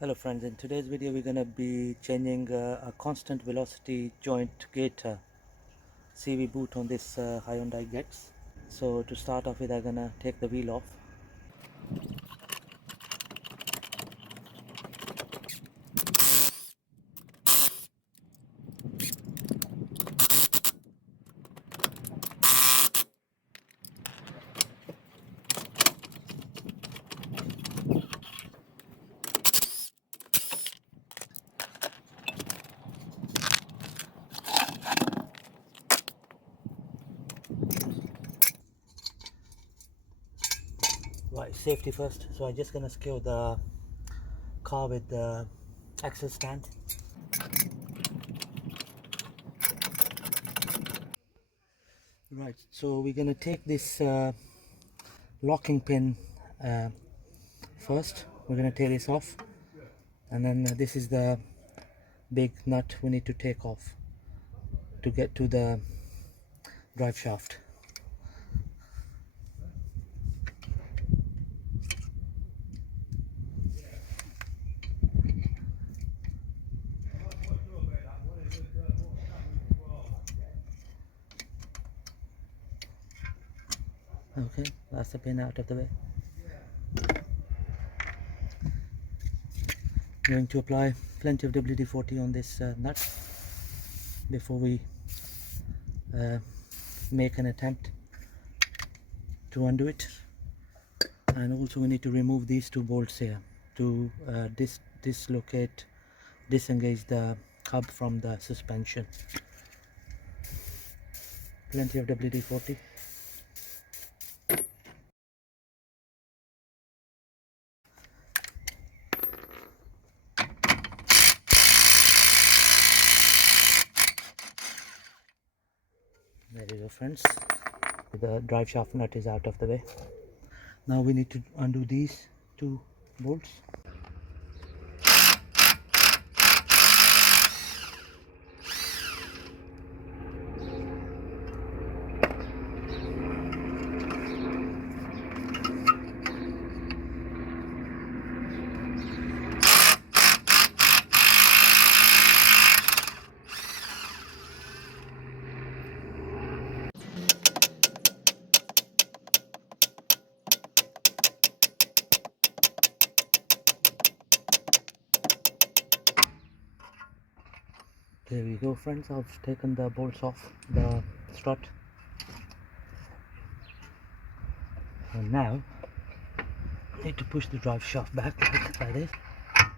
Hello friends, in today's video we're going to be changing a constant velocity joint Gaiter CV boot on this Hyundai Getz. So to start off with, I'm going to take the wheel off. Right, safety first. So I'm just going to secure the car with the axle stand. Right, so we're going to take this locking pin first. We're going to take this off, and then this is the big nut we need to take off to get to the drive shaft. Okay, that's the pin out of the way. Going to apply plenty of WD-40 on this nut before we make an attempt to undo it. And also we need to remove these two bolts here to disengage the hub from the suspension. Plenty of WD-40. There you go friends, the drive shaft nut is out of the way. Now we need to undo these two bolts. There we go friends, I've taken the bolts off the strut, and now I need to push the drive shaft back like this.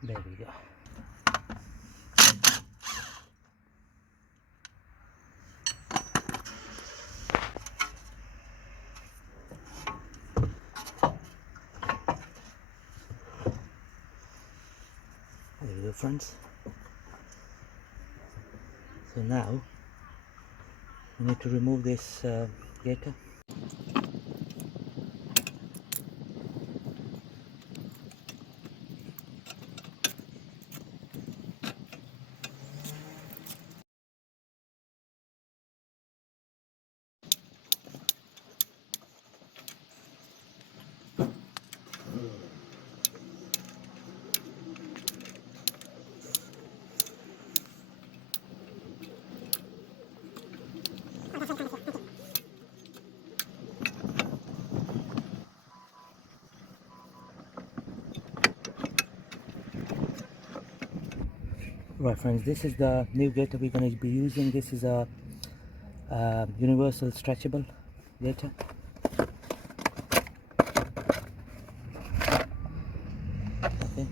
There we go. There we go friends. So now we need to remove this Gaiter. Right friends, this is the new Gaiter we're going to be using. This is a universal stretchable Gaiter. Okay.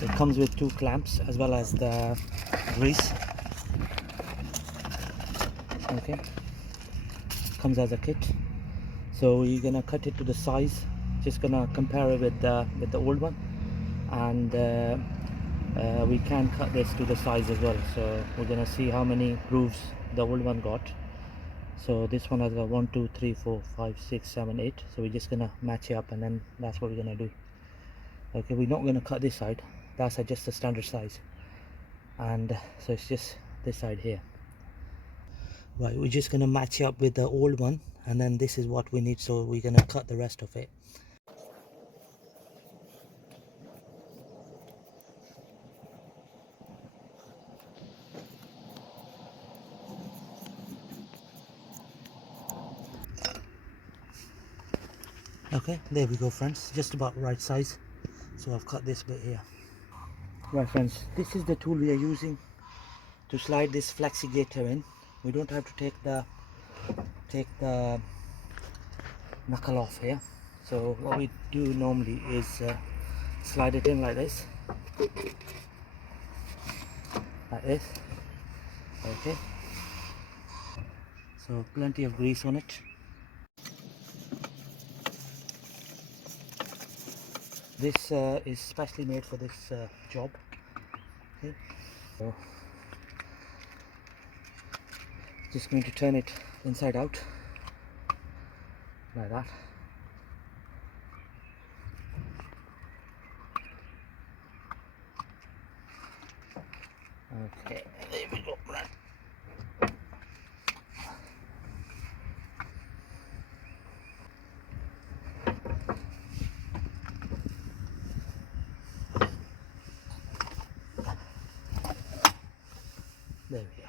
It comes with two clamps as well as the grease. Okay, comes as a kit. So we're gonna cut it to the size. Just gonna compare it with the old one, and we can cut this to the size as well. So we're gonna see how many grooves the old one got. So this one has got 1 2 3 4 5 6 7 8. So we're just gonna match it up, and then that's what we're gonna do. Okay, we're not gonna cut this side. That's just the standard size, and so it's just this side here. Right, we're just gonna match it up with the old one, and then this is what we need. So we're gonna cut the rest of it. Okay, there we go friends, just about right size. So I've cut this bit here. Right friends, this is the tool we are using to slide this flexi gaiter in. We don't have to take the knuckle off here. So what we do normally is slide it in like this, okay. So plenty of grease on it. This is specially made for this job. Okay. So just going to turn it inside out like that. Okay, there we go. Right. There we go.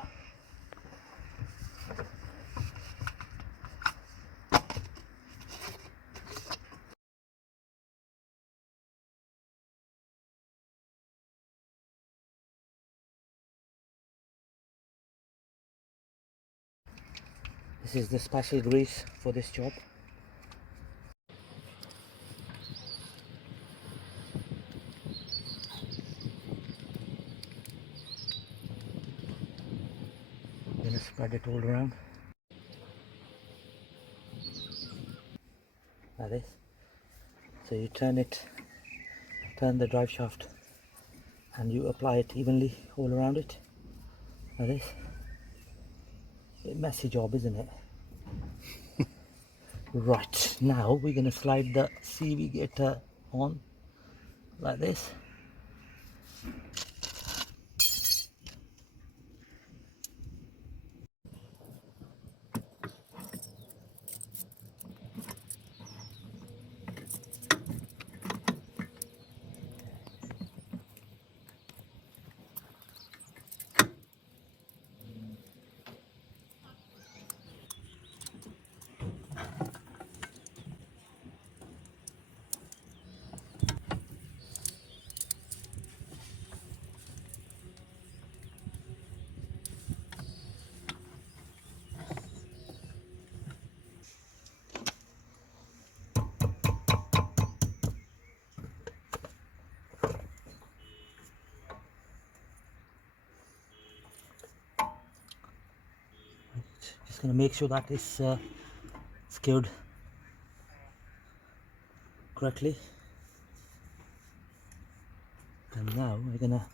This is the special grease for this job. I'm gonna spread it all around like this. So you turn the drive shaft, and you apply it evenly all around it like this. A messy job, isn't it? Right, now we're gonna slide the CV gaiter on like this. Just gonna make sure that it's secured correctly. And now we're gonna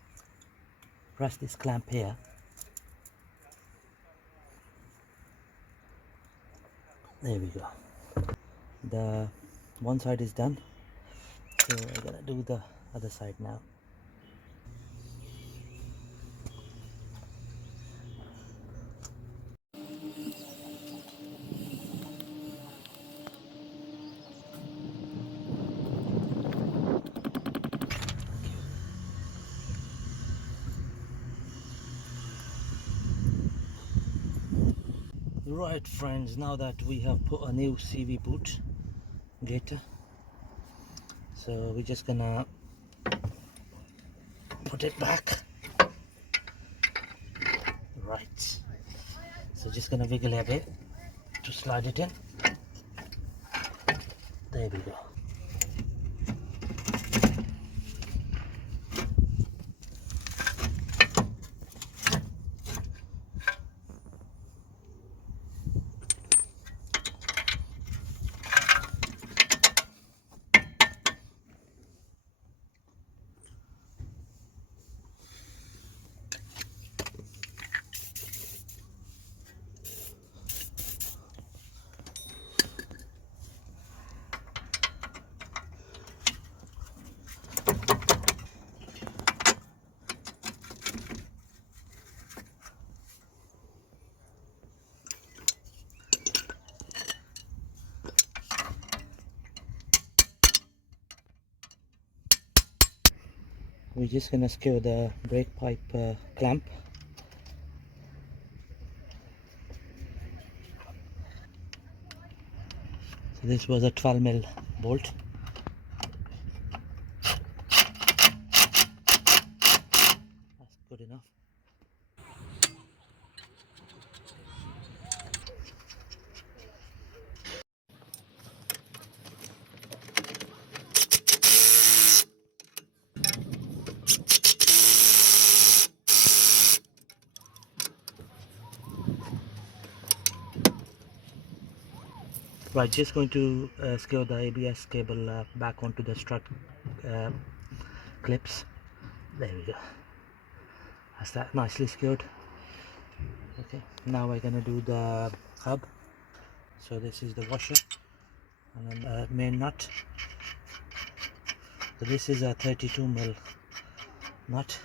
press this clamp here. There we go. The one side is done, so we're gonna do the other side now. Right friends, now that we have put a new CV boot gaiter, so we're just gonna put it back. Right, so just gonna wiggle a bit to slide it in. There we go. We're just gonna secure the brake pipe clamp. So this was a 12 mil bolt. That's good enough. Right, just going to screw the ABS cable back onto the strut uh, clips. There we go. That's that nicely secured. Okay, now we're gonna do the hub. So this is the washer and then main nut. So this is a 32mm nut.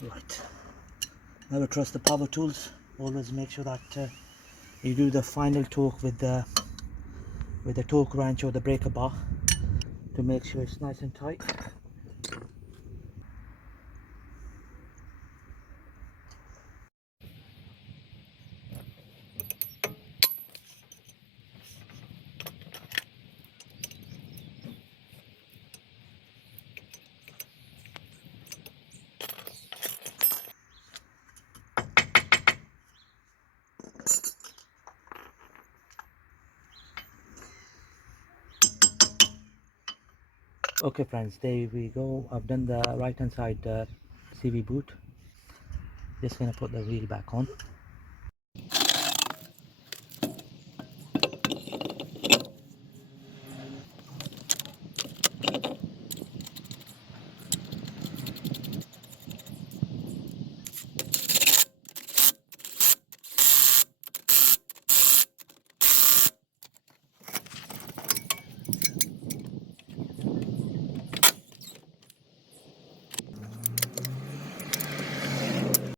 Right. Never trust the power tools. Always make sure that you do the final torque with the torque wrench or the breaker bar to make sure it's nice and tight. Okay friends, there we go. I've done the right hand side CV boot. Just gonna put the wheel back on.